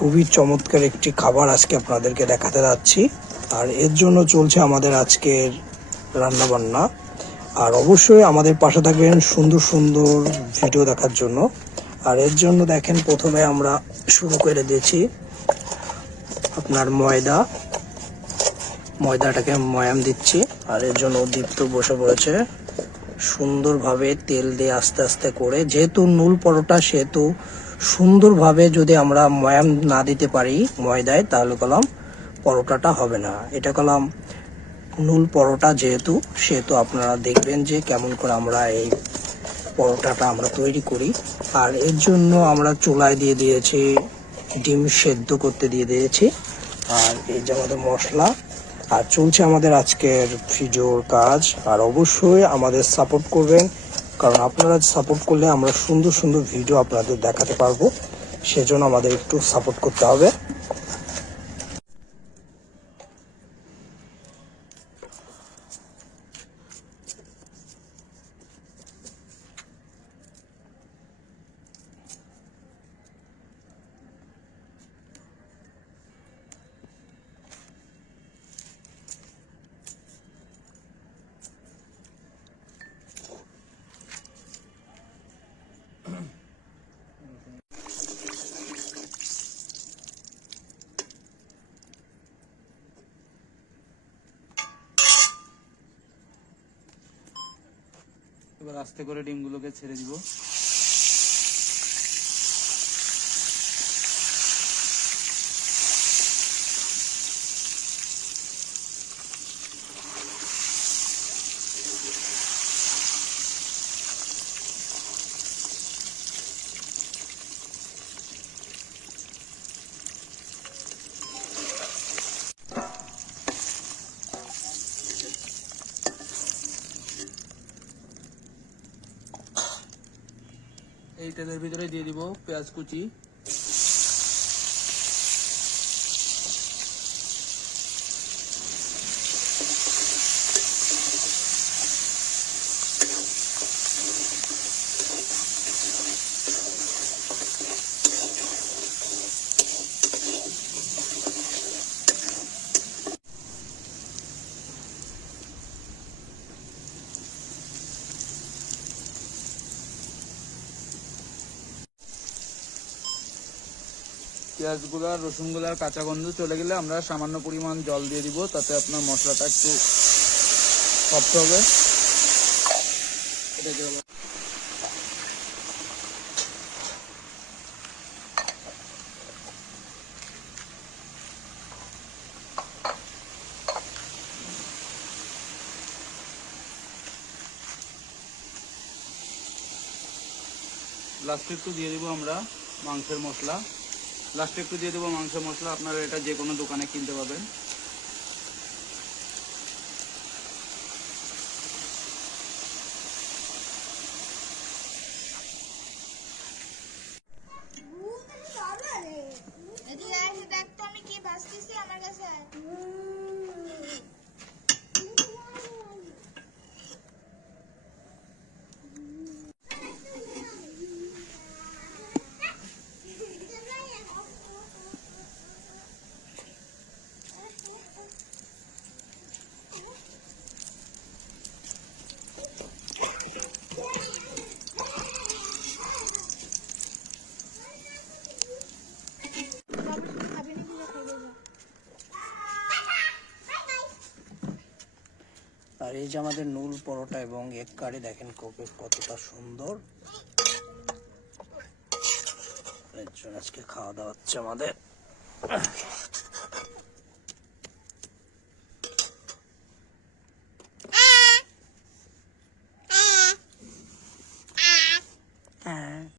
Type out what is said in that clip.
খুবই চমৎকার একটি খাবার আজকে আপনাদেরকে দেখাতে যাচ্ছি। আর এর জন্য চলছে আমাদের আজকের রান্নাবান্না। আর অবশ্যই আমাদের পাশে থাকবেন সুন্দর সুন্দর ভিডিও দেখার জন্য। আর এর জন্য দেখেন প্রথমে আমরা শুরু করে দিয়েছি আপনার ময়দাটাকে ময়াম দিচ্ছি। আর এর জন্য দীপ্ত বসে পড়েছে সুন্দরভাবে তেল দিয়ে আস্তে আস্তে করে। যেহেতু নুল পরোটা সেহেতু সুন্দরভাবে যদি আমরা ময়াম না দিতে পারি ময়দায়, তাহলে কলাম পরোটাটা হবে না। এটা কলাম নুল পরোটা সেহেতু আপনারা দেখবেন যে কেমন করে আমরা এই পরোটাটা আমরা তৈরি করি। আর এর জন্য আমরা চুলায় দিয়ে দিয়েছি ডিম সেদ্ধ করতে দিয়ে দিয়েছি। আর এই যে আমাদের মশলা। আর চলছে আমাদের আজকের ভিডিওর কাজ। আর অবশ্যই আমাদের সাপোর্ট করবেন, কারণ আপনারা সাপোর্ট করলে আমরা সুন্দর সুন্দর ভিডিও আপনাদের দেখাতে পারবো। সেজন্য আমাদের একটু সাপোর্ট করতে হবে। এবার আস্তে করে ডিমগুলোকে ছেড়ে দিব। এই তেলের ভিতরে দিয়ে দিব পেঁয়াজ কুচি, পেঁয়াজগুলা রসুনগুলার কাঁচা গন্ধ চলে গেলে আমরা সামান্য পরিমাণ জল দিয়ে দিব, তাতে আপনার মশলাটা একটু সফট হবে। লাস্টে একটু দিয়ে দিব আমরা মাংসের মশলা। আপনারা এটা যে কোনো দোকানে কিনতে পাবেন। আর এই যে আমাদের নুল পরোটা এবং এগ কারি দেখেন কতটা সুন্দর। এর জন্য আজকে খাওয়া দাওয়া হচ্ছে আমাদের।